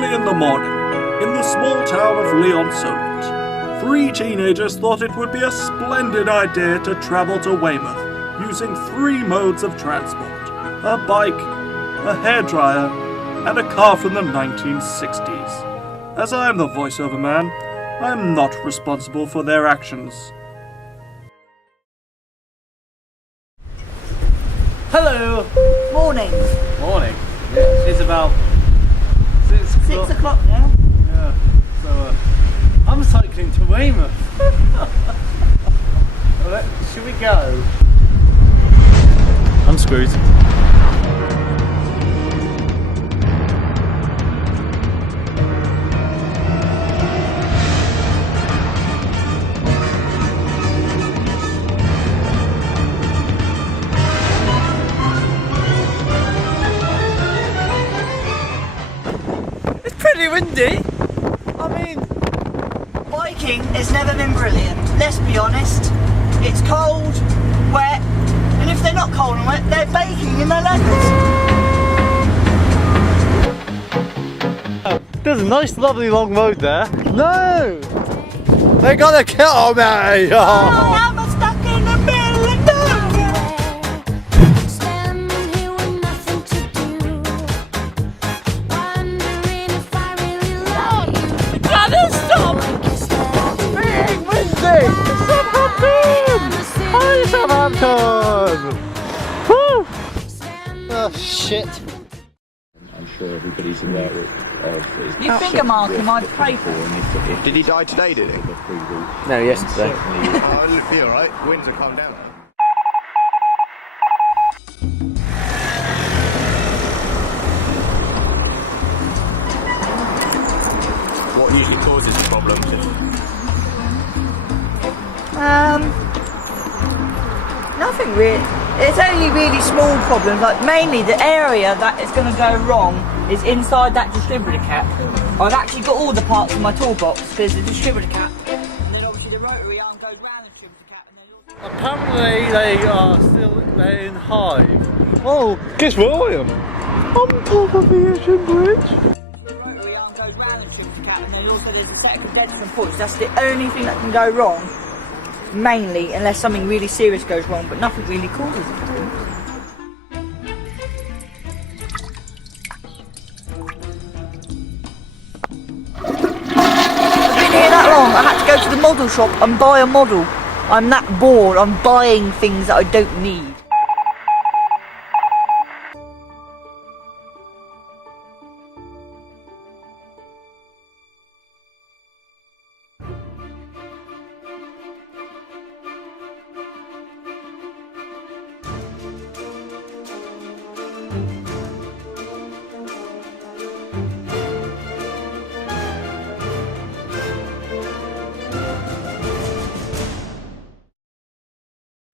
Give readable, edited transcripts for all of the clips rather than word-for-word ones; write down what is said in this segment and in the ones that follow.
Early in the morning, in the small town of Leon-Solent, 3 teenagers thought it would be a splendid idea to travel to Weymouth using 3 modes of transport: a bike, a hairdryer, and a car from the 1960s. As I am the voiceover man, I am not responsible for their actions. Hello! Morning. Morning. Yes, it's about 6 o'clock. 6 o'clock now. Yeah, so I'm cycling to Weymouth. Well, should we go? I'm screwed. Pretty windy. I mean, Biking has never been brilliant, let's be honest. It's cold, wet, and if they're not cold and wet, they're baking in their leathers. there's a nice lovely long road there. No! They're gonna kill me! Oh, I'm stuck in the middle of nowhere. Standing here with nothing to do, wondering if I really love you. Gotta stop! Being windy! Southampton! Hi, Southampton! Woo! Oh, shit. I'm sure everybody's aware of his You finger mark him, I'd pray for him. Did he die today, did he? No, yesterday. Oh, it'll be alright. Winds will calm down. What usually causes the problems? Nothing really. It's only really small problems, like mainly the area that is going to go wrong is inside that distributor cap. I've actually got all the parts in my toolbox because the distributor cap, and then obviously the rotary arm goes round the distributor cap, and then Apparently they are still in hive. Oh, guess where I am? I'm top of the Ocean Bridge. the rotary arm goes round the distributor cap, and then also there's a set of condenser and ports. That's the only thing that can go wrong, mainly, unless something really serious goes wrong, but nothing really causes it to. I had to go to the model shop and buy a model. I'm that bored, I'm buying things that I don't need.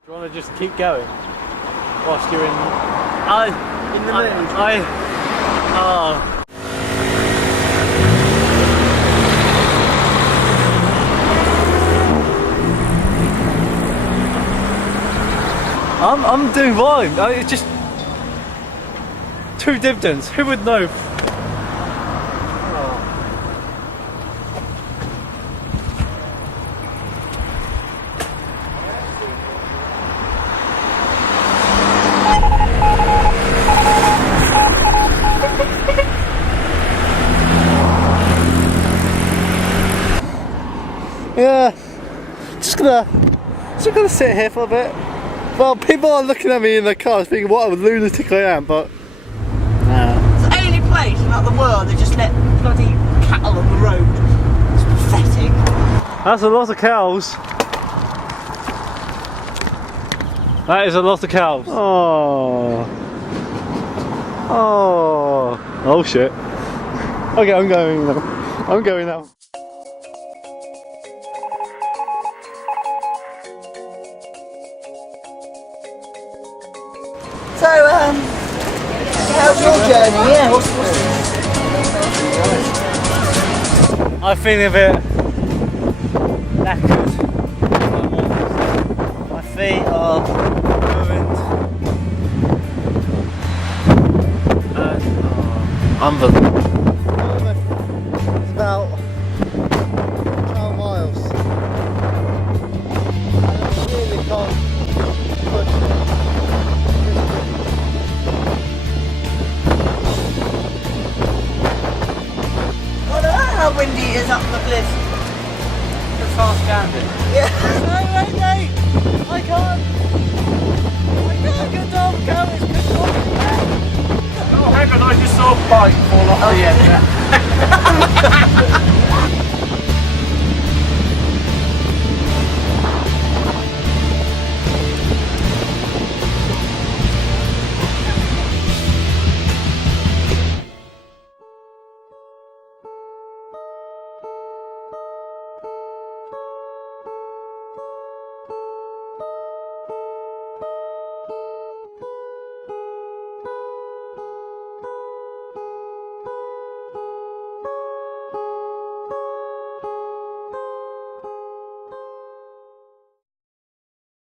Do you want to just keep going whilst you're in the mood? I'm doing fine. It's just 2 dividends. Who would know? Yeah, just gonna sit here for a bit. Well, people are looking at me in the car thinking what a lunatic I am, but nah. It's the only place in the world that just let bloody cattle on the road. It's pathetic. That's a lot of cows. That is a lot of cows. Oh. Oh. Oh shit. Okay, I'm going now. I'm going now. So, how's your journey? Yeah, what's I'm feeling a bit knackered. My feet are ruined. And unbelievable. bike fall off the end.